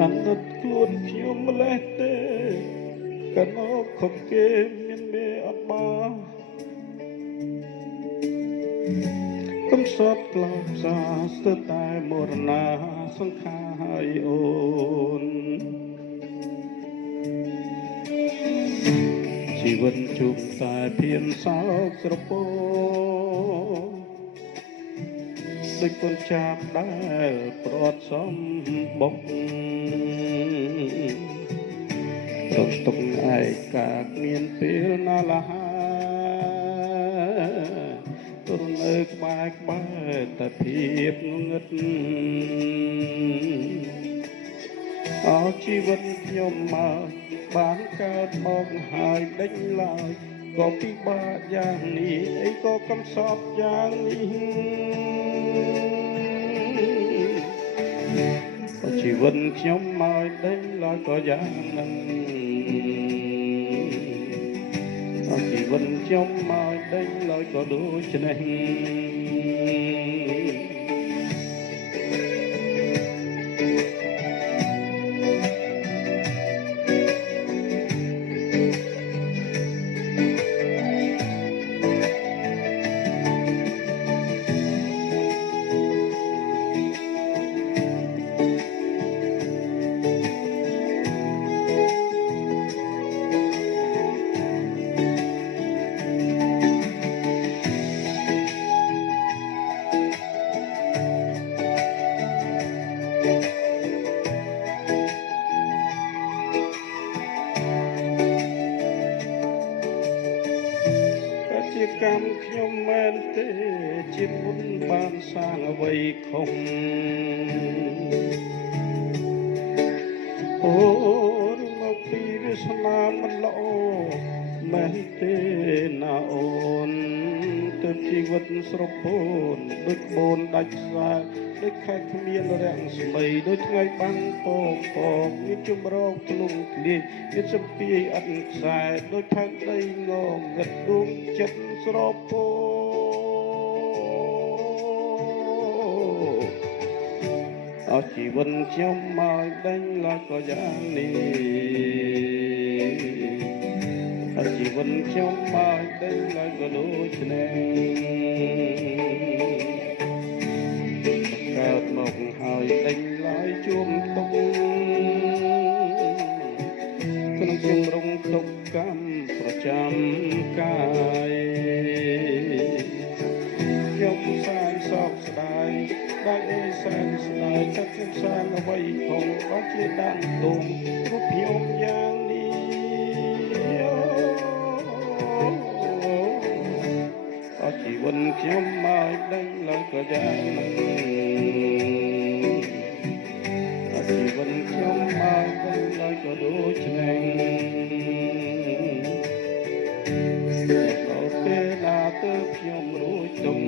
អាណិតខ្លួនខ្ញុំម្លេះទេកណោខំគេមានមេអត់បានកំសត់ក្លោបសាស្ទើរតែមរណាសង្ខារហើយអូនជីវិតជួបតែភៀនសោកស្រពោដូចកូនចាប់ដែលព្រាត់សំបុករត់ទុកឯកាមានពេលណាលហាទរនៅក្បែរតែភាពងឹតអោជីវិតខ្ញុំមកបានកើតមកហើយដេញឡើយក៏ពិបាកយ៉ាងនេះអីក៏កំសត់យ៉ាងនេះជីវិតខ្ញុំមកដេញឡើយក៏យ៉ាងហ្នឹងជីវិតខ្ញុំមកដេញឡើយក៏ដូចនេះជាកម្មខ្ញុំមែនទេជាមុនបានសាងអ្វីខុសអូមកពីវាសនាមិនល្អមែនទេណាអូនទៅជីវិតស្រពោនដូចបូនដាច់ខ្សែដូចខែគ្មានរាំងស្មីដូចថ្ងៃបាំងពពកមានជំរងភ្លុងធ្លាយមានសម្ពាយអត់ខ្សែដូចផែនដីងងឹតដួងចិត្តស្រពោអស់ជីវិតខ្ញុំមកដេញឡើយក៏យ៉ាងនេះអស់ជីវិតខ្ញុំមកដេញឡើយក៏ដូចនេះកើតមកហើយដេញឡើយជួមទុកក្នុងជំរងទុកកម្មប្រចាំកាយខ្ញុំសែនសោកស្ដាយដែលអេសែនស្ដាយតែខ្ញុំសែនអ្វីផងបានជាដាក់ទុំរូបខ្ញុំយ៉ាងនេះអស់ជីវិតខ្ញុំមកដេញឡើយក៏យ៉ាងនេះជីវិតខ្ញុំមកដល់ឡើយក៏ដូចនេះដល់ពេលណាទៅខ្ញុំរួចទុំ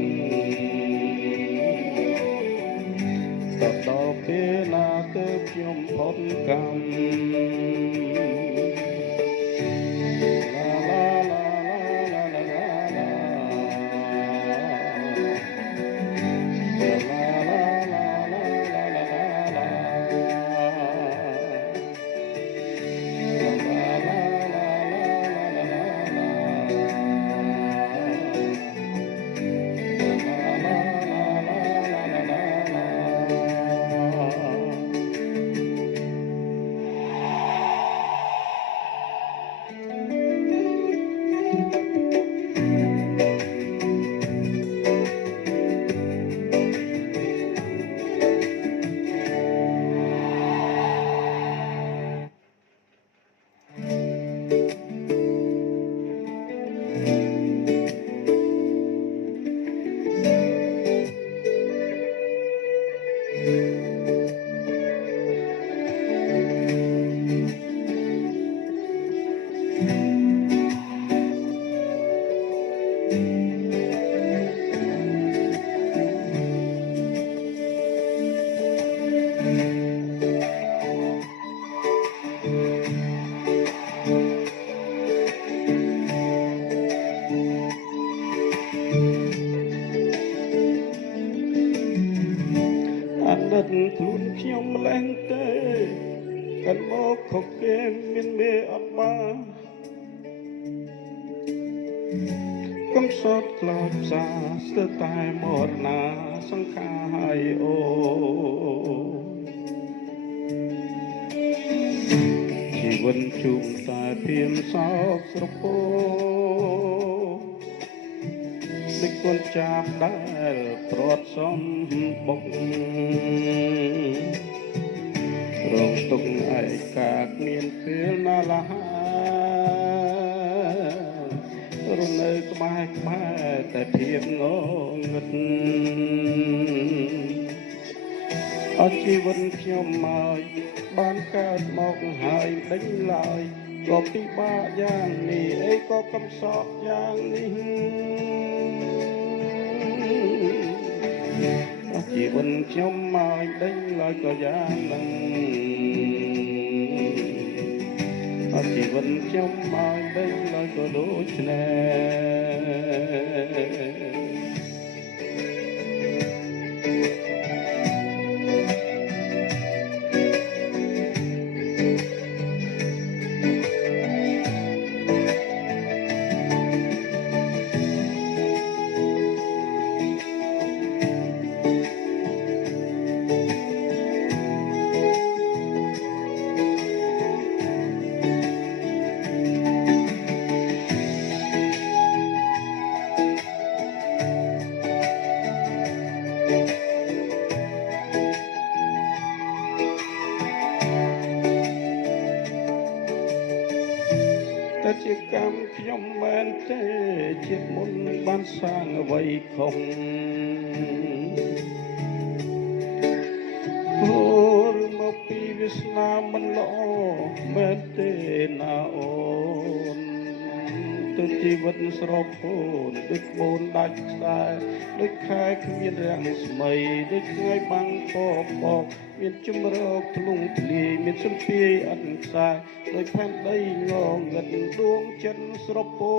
ដល់ពេលណាទៅខ្ញុំផុតកម្ម กันโมกขบเกมมินเมอับบา កំសត់ខ្លោចផ្សាស្ទើរតែមរណាសង្ខារអូជីវិតជុំតែភៀមសោកស្រពោដូចកូនចាប់ដែលព្រាត់សំបុករងទុកឯកាគ្មានពេលណាលះរនៅក្បែរតែភាពងងឹតអត់ជីវិតខ្ញុំមកបានកើតមកហើយដេញឡើយក៏ពិបាកយ៉ាងនេះអីក៏កំសត់យ៉ាងនេះអត់ជីវិតខ្ញុំមកដេញឡើយក៏យ៉ាងហ្នឹងអត់ជីវិតខ្ញុំមកដេញឡើយក៏ដូចនេះតែជាកម្មខ្ញុំមែនទេជាតិមុនបានសាងអ្វីខុសអូរមកពីវាសនាមិនល្អមែនទេណាអូនទៅជីវិតស្រោបពូនដូចក្បូនដាច់ខ្សែដូចខែគ្មានរាំងស្មីដូចថ្ងៃបាំងពពកមានជំរកធ្លុងធ្លាយមានសំភាយអិនខ្សែដោយផែនដីងងឹតដួងចិត្តស្រោបពូ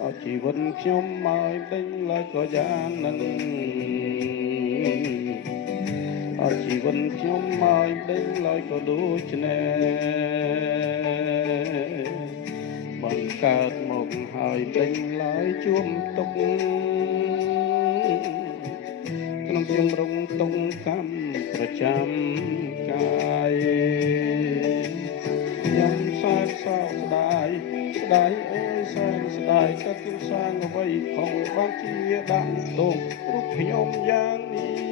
អត់ជីវិតខ្ញុំមកដេញឡើយក៏យ៉ាងនឹងអត់ជីវិតខ្ញុំមកដេញឡើយក៏ដូចនេះបានកើតមកហើយដេញឡើយជួមទុកក្នុងជំរងតុងកម្មប្រចាំកាយយ៉ាងសែនសោកស្ដាយអើយសែនស្ដាយក៏ទន្សាងអ្វីខំបានជាដាក់ទុករូបខ្ញុំយ៉ាងនេះ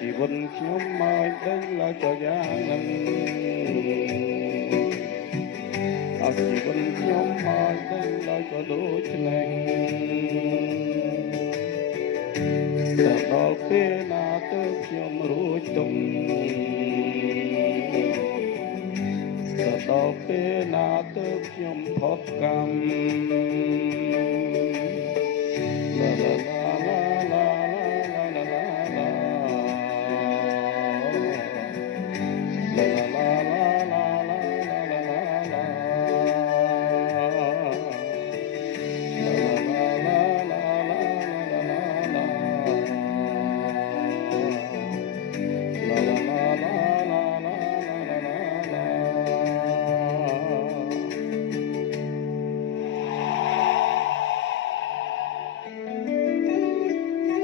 ជីវិតខ្ញុំមកដេញឡើយក៏យ៉ាងហ្នឹងអត់ជីវិតខ្ញុំមកដេញឡើយក៏ដូចនេះតែដល់ពេលណាទៅខ្ញុំរួចទុំតែដល់ពេលណាទៅខ្ញុំផុតកម្មឡាឡាឡាឡា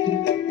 Thank you.